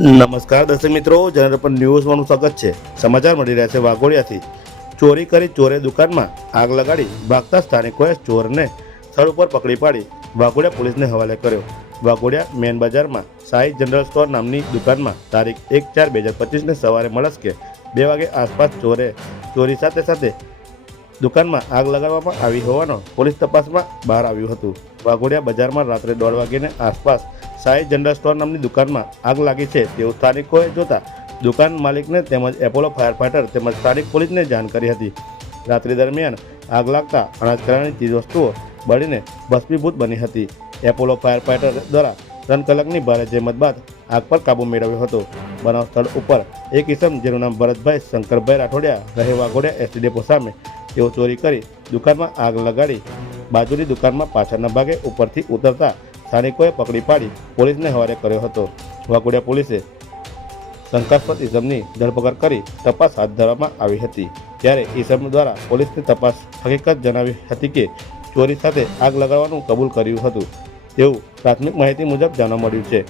નમસ્કાર દર્શક મિત્રો, જનરલ ન્યૂઝમાં સ્વાગત છે। સમાચાર મળી રહ્યા છે વાઘોડિયાથી। ચોરી કરી ચોરે દુકાનમાં આગ લગાડી ભાગતા સ્થાનિકોએ ચોરને સ્થળ ઉપર પકડી પાડી વાઘોડિયા પોલીસને હવાલે કર્યો। વાઘોડિયા મેન બજારમાં સાઈ જનરલ સ્ટોર નામની દુકાનમાં તારીખ 1/4/2025ને સવારે મળસ્કે 2 વાગે આસપાસ ચોરી સાથે દુકાનમાં આગ લગાડવામાં આવી હોવાનું પોલીસ તપાસમાં બહાર આવ્યું હતું। વાઘોડિયા બજારમાં રાત્રે 1:30 વાગ્યાની આસપાસ સાઈ જનરલ સ્ટોર નામની દુકાનમાં આગ લાગી છે તેવું સ્થાનિકોએ જોતા દુકાન માલિકને તેમજ એપોલો ફાયર ફાઈટર તેમજ સ્થાનિક પોલીસને જાણ કરી હતી। રાત્રિ દરમિયાન આગ લાગતા અનાજ કરિયાણાની ચીજવસ્તુઓ બળીને ભસ્મીભૂત બની હતી। એપોલો ફાયર ફાઈટર દ્વારા 3 કલાકની ભારે જહેમત બાદ આગ પર કાબૂ મેળવ્યો હતો। બનાવ સ્થળ ઉપર એક ઇસમ જેનું નામ ભરતભાઈ શંકરભાઈ રાઠોડિયા રહે વાઘોડિયા એસટી ડેપો સામે તેઓ ચોરી કરી દુકાનમાં આગ લગાડી બાજુની દુકાનમાં પાછળના ભાગે ઉપરથી ઉતરતા સ્થાનિકોએ પકડી પાડી પોલીસને હવાલે કર્યો હતો। વાઘોડિયા પોલીસે શંકાસ્પદ ઇસમની ધરપકડ કરી તપાસ હાથ ધરવામાં આવી હતી। ત્યારે ઇસમ દ્વારા પોલીસની તપાસ હકીકત જણાવી હતી કે ચોરી સાથે આગ લગાડવાનું કબૂલ કર્યું હતું તેવું પ્રાથમિક માહિતી મુજબ જાણવા મળ્યું છે।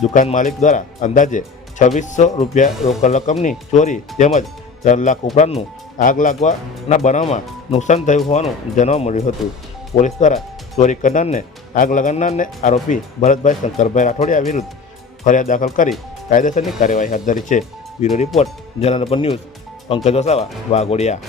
દુકાન માલિક દ્વારા અંદાજે 2600 રૂપિયા રોકડ રકમની ચોરી તેમજ 3 લાખ ઉપરાંતનું આગ લાગવાના બનાવમાં નુકસાન થયું હોવાનું જાણવા મળ્યું હતું। પોલીસ દ્વારા ચોરી કરનારને આગ લગાડનારને આરોપી ભરતભાઈ શંકરભાઈ રાઠોડિયા વિરુદ્ધ ફરિયાદ દાખલ કરી કાયદેસરની કાર્યવાહી હાથ ધરી છે। Bureau report, general news, Pankaj Vasava, Waghodia.